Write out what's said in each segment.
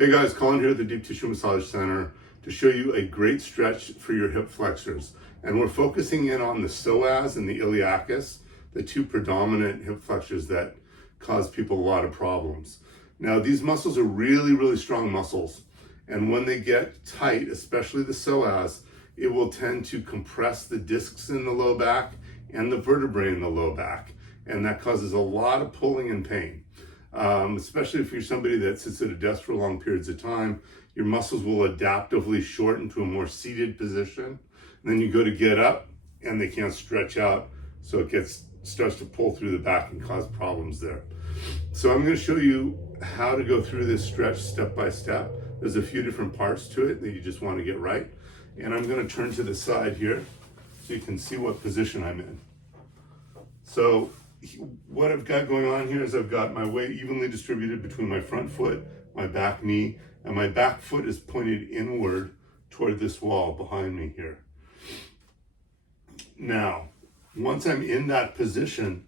Hey guys, Colin here at the Deep Tissue Massage Center to show you a great stretch for your hip flexors. And we're focusing in on the psoas and the iliacus, the two predominant hip flexors that cause people a lot of problems. Now, these muscles are really, really strong muscles. And when they get tight, especially the psoas, it will tend to compress the discs in the low back and the vertebrae in the low back. And that causes a lot of pulling and pain. Especially if you're somebody that sits at a desk for long periods of time, your muscles will adaptively shorten to a more seated position. And then you go to get up and they can't stretch out. So it starts to pull through the back and cause problems there. So I'm going to show you how to go through this stretch step by step. There's a few different parts to it that you just want to get right. And I'm going to turn to the side here so you can see what position I'm in. So what I've got going on here is I've got my weight evenly distributed between my front foot, my back knee, and my back foot is pointed inward toward this wall behind me here. Now, once I'm in that position,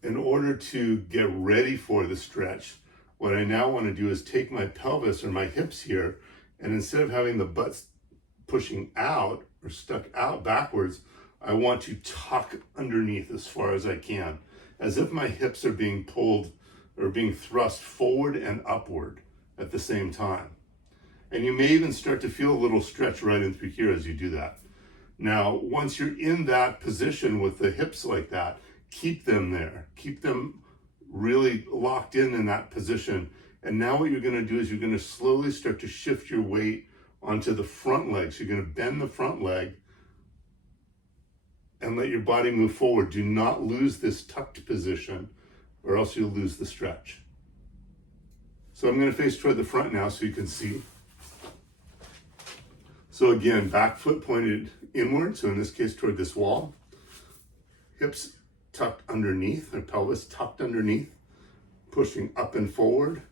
in order to get ready for the stretch, what I now want to do is take my pelvis or my hips here, and instead of having the butt pushing out or stuck out backwards, I want to tuck underneath as far as I can, as if my hips are being pulled or being thrust forward and upward at the same time. And you may even start to feel a little stretch right in through here as you do that. Now, once you're in that position with the hips like that, keep them there. Keep them really locked in that position. And now what you're going to do is you're going to slowly start to shift your weight onto the front leg. So you're going to bend the front leg and let your body move forward. Do not lose this tucked position or else you'll lose the stretch. So I'm going to face toward the front now so you can see. So again, back foot pointed inward, so in this case toward this wall. Hips tucked underneath, or pelvis tucked underneath, pushing up and forward.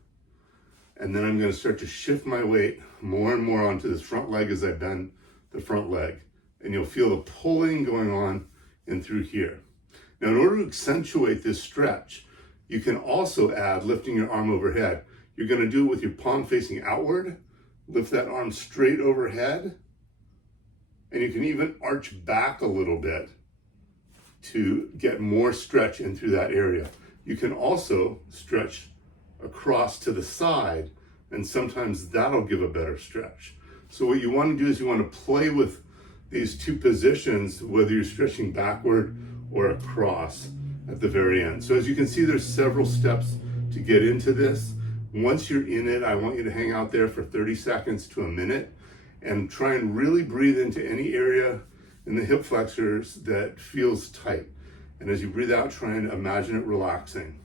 And then I'm going to start to shift my weight more and more onto this front leg as I bend the front leg. And you'll feel the pulling going on in through here. Now, in order to accentuate this stretch, you can also add lifting your arm overhead. You're going to do it with your palm facing outward. Lift that arm straight overhead. And you can even arch back a little bit to get more stretch in through that area. You can also stretch across to the side, and sometimes that'll give a better stretch. So what you want to do is you want to play with these two positions, whether you're stretching backward or across at the very end. So as you can see, there's several steps to get into this. Once you're in it, I want you to hang out there for 30 seconds to a minute and try and really breathe into any area in the hip flexors that feels tight. And as you breathe out, try and imagine it relaxing.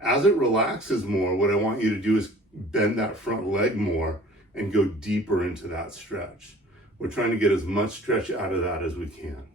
As it relaxes more, what I want you to do is bend that front leg more and go deeper into that stretch. We're trying to get as much stretch out of that as we can.